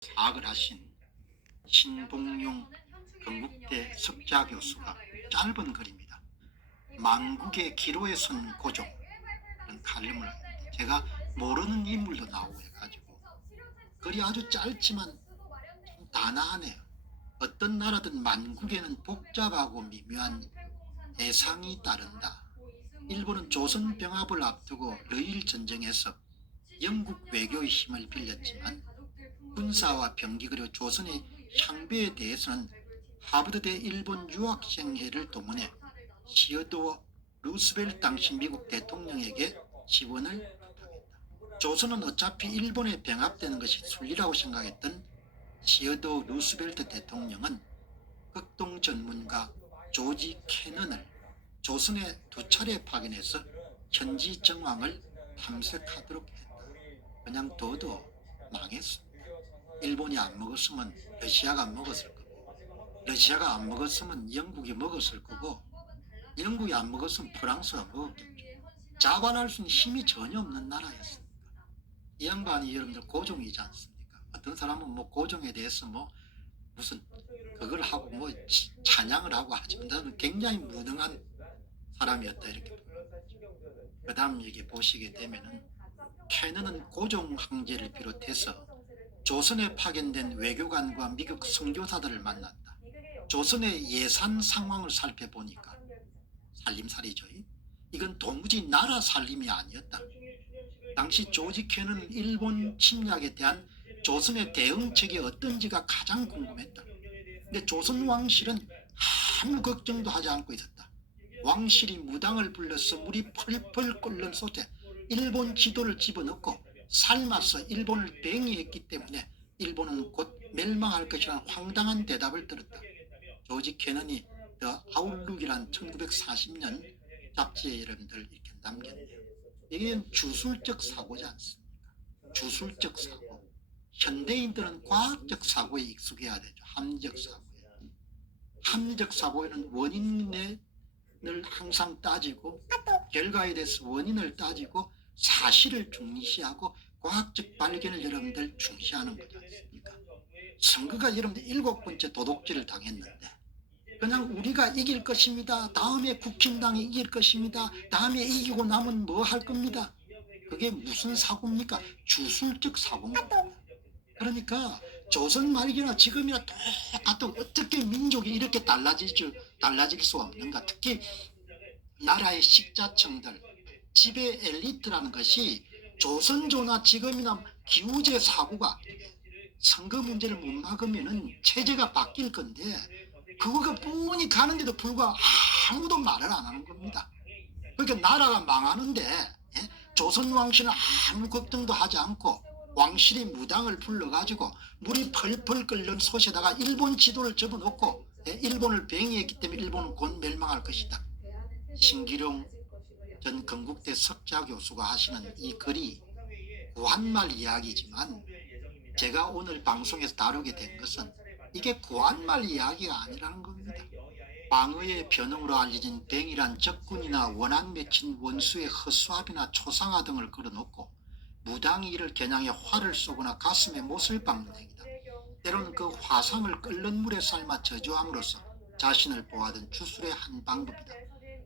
사학을 하신 신봉용 건국대 석좌 교수가 짧은 글입니다. 만국의 기로에 선 고종, 그런 칼럼을 제가 모르는 인물도 나오고 해가지고 글이 아주 짧지만 참 단아하네요. 어떤 나라든 만국에는 복잡하고 미묘한 대상이 따른다. 일본은 조선 병합을 앞두고 러일 전쟁에서 영국 외교의 힘을 빌렸지만 군사와 병기 그리고 조선의 향배에 대해서는 하버드대 일본 유학생회를 동원해 시어도어 루스벨트 당시 미국 대통령에게 지원을 부탁했다. 조선은 어차피 일본에 병합되는 것이 순리라고 생각했던 시어도어 루스벨트 대통령은 극동 전문가 조지 캐넌을 조선에 2차례 파견해서 현지 정황을 탐색하도록 했다. 그냥 둬도 망했습니다. 일본이 안 먹었으면 러시아가 먹었을 거고, 러시아가 안 먹었으면 영국이 먹었을 거고, 영국이 안 먹었으면 프랑스가 먹었겠죠. 자반할 수 있는 힘이 전혀 없는 나라였습니다. 이 양반이 여러분들 고종이지 않습니까? 어떤 사람은 뭐 고종에 대해서 뭐 무슨 그걸 하고 뭐 찬양을 하고 하지만 저는 굉장히 무능한 사람이었다 이렇게 봅니다. 그 다음 얘기 보시게 되면은 캐넌은 고종 황제를 비롯해서 조선에 파견된 외교관과 미국 선교사들을 만났다. 조선의 예산 상황을 살펴보니까 살림살이죠. 이건 도무지 나라 살림이 아니었다. 당시 조지 캐넌은 일본 침략에 대한 조선의 대응책이 어떤지가 가장 궁금했다. 근데 조선 왕실은 아무 걱정도 하지 않고 있었다. 왕실이 무당을 불러서 물이 펄펄 끓는 솥에 일본 지도를 집어넣고 삶아서 일본을 뱅이했기 때문에 일본은 곧 멸망할 것이라는 황당한 대답을 들었다. 조지 캐넌이 더 아웃룩이란 1940년 잡지에 여러분들 이렇게 남겼네요. 이게 주술적 사고지 않습니까? 주술적 사고. 현대인들은 과학적 사고에 익숙해야 되죠. 합리적 사고에. 합리적 사고에는 원인을 항상 따지고 결과에 대해서 원인을 따지고 사실을 중시하고 과학적 발견을 여러분들 중시하는 거지 않습니까? 선거가 여러분들 7번째 도둑질을 당했는데 그냥 우리가 이길 것입니다. 다음에 국힘당이 이길 것입니다. 다음에 이기고 나면 뭐 할 겁니다. 그게 무슨 사고입니까? 주술적 사고입니다. 그러니까 조선 말기나 지금이나 똑같은 어떻게 민족이 이렇게 달라질 수 없는가. 특히 나라의 식자층들, 지배 엘리트라는 것이 조선조나 지금이나 기우제 사고가 선거 문제를 못 막으면 체제가 바뀔 건데 그거가 뻔히 가는데도 불구하고 아무도 말을 안 하는 겁니다. 그러니까 나라가 망하는데 조선 왕실은 아무 걱정도 하지 않고 왕실이 무당을 불러가지고 물이 펄펄 끓는 솥에다가 일본 지도를 접어놓고 일본을 뱅이했기 때문에 일본은 곧 멸망할 것이다. 신기룡 전 건국대 석좌 교수가 하시는 이 글이 구한말 이야기지만 제가 오늘 방송에서 다루게 된 것은 이게 구한말 이야기가 아니라는 겁니다. 방어의 변형으로 알려진 뱅이란 적군이나 원한 맺힌 원수의 허수아비나 초상화 등을 걸어놓고 무당이 이를 겨냥해 화를 쏘거나 가슴에 못을 박는 행위다. 때로는 그 화상을 끓는 물에 삶아 저주함으로써 자신을 보호하던 주술의 한 방법이다.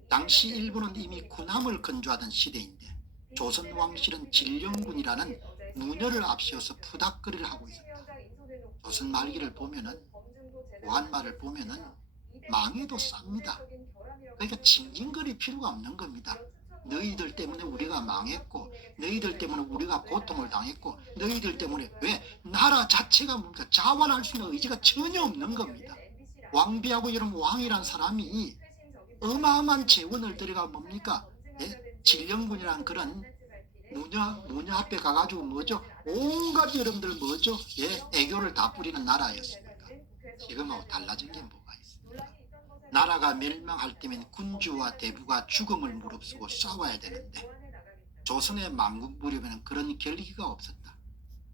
당시 일본은 이미 군함을 건조하던 시대인데 조선 왕실은 진령군이라는 무녀를 앞세워서 푸닥거리를 하고 있었다. 조선 말기를 보면은 구한말을 보면은 망해도 쌉니다. 그러니까 징징거릴 필요가 없는 겁니다. 너희들 때문에 우리가 망했고 너희들 때문에 우리가 고통을 당했고 너희들 때문에 왜 나라 자체가 뭡니까 자활할 수 있는 의지가 전혀 없는 겁니다. 왕비하고 여러분 왕이란 사람이 어마어마한 재원을 들여가 뭡니까 진령군이란 그런 무녀 앞에 가가지고 뭐죠 온갖 여러분들 뭐죠 애교를 다 뿌리는 나라였습니까? 지금하고 달라진 게 뭐가 있습니까? 나라가 멸망할 때면 군주와 대부가 죽음을 무릅쓰고 싸워야 되는데 조선의 망국 무렵에는 그런 결기가 없었다.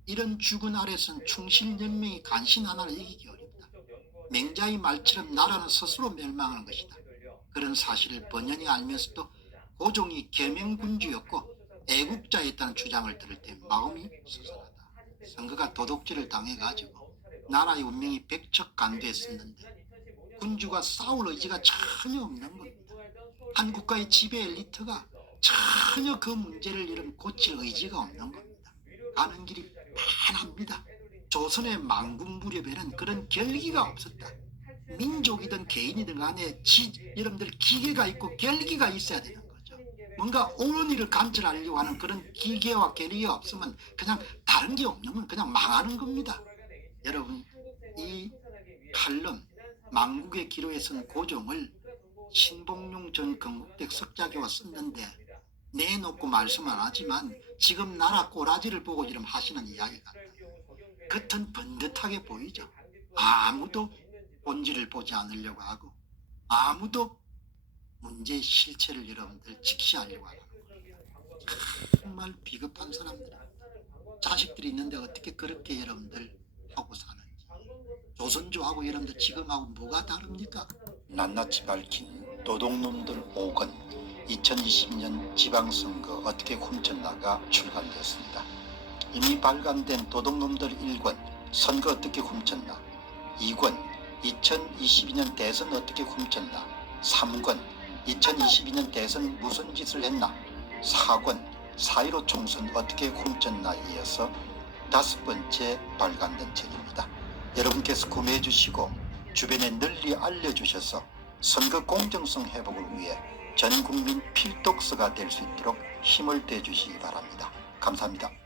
이런 주군 아래선 충실연맹이 간신 하나를 이기기 어렵다. 맹자의 말처럼 나라는 스스로 멸망하는 것이다. 그런 사실을 번연히 알면서도 고종이 계명군주였고 애국자였다는 주장을 들을 때 마음이 솟아나다. 선거가 도둑질을 당해가지고 나라의 운명이 백척간두했었는데 군주가 싸울 의지가 전혀 없는 겁니다. 한 국가의 지배 엘리트가 전혀 그 문제를 이런 고칠 의지가 없는 겁니다. 가는 길이 빤합니다. 조선의 망국 무렵에는 그런 결기가 없었다. 민족이든 개인이든 간에 여러분들 기계가 있고 결기가 있어야 되는 거죠. 뭔가 옳은 일을 관철하려고 하는 그런 기계와 결기가 없으면 그냥 다른 게 없는 건 그냥 망하는 겁니다. 여러분, 이 칼럼 망국의 기로에 선 고종을 신봉용 전 건국대 석자교가 썼는데 내놓고 말씀 안 하지만 지금 나라 꼬라지를 보고 이름 하시는 이야기 같아요. 겉은 번듯하게 보이죠. 아무도 본질을 보지 않으려고 하고 아무도 문제의 실체를 여러분들 직시하려고 하는 겁니다. 정말 비겁한 사람들. 자식들이 있는데 어떻게 그렇게 여러분들 하고 사는지. 조선조하고 여러분들 지금하고 뭐가 다릅니까? 낱낱이 밝힌 도둑놈들 5권 2020년 지방선거 어떻게 훔쳤나가 출간되었습니다. 이미 발간된 도둑놈들 1권 선거 어떻게 훔쳤나, 2권 2022년 대선 어떻게 훔쳤나, 3권 2022년 대선 무슨 짓을 했나, 4권 4.15 총선 어떻게 훔쳤나 이어서 5번째 발간된 책입니다. 여러분께서 구매해 주시고 주변에 널리 알려주셔서 선거 공정성 회복을 위해 전 국민 필독서가 될 수 있도록 힘을 대주시기 바랍니다. 감사합니다.